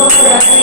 Oh,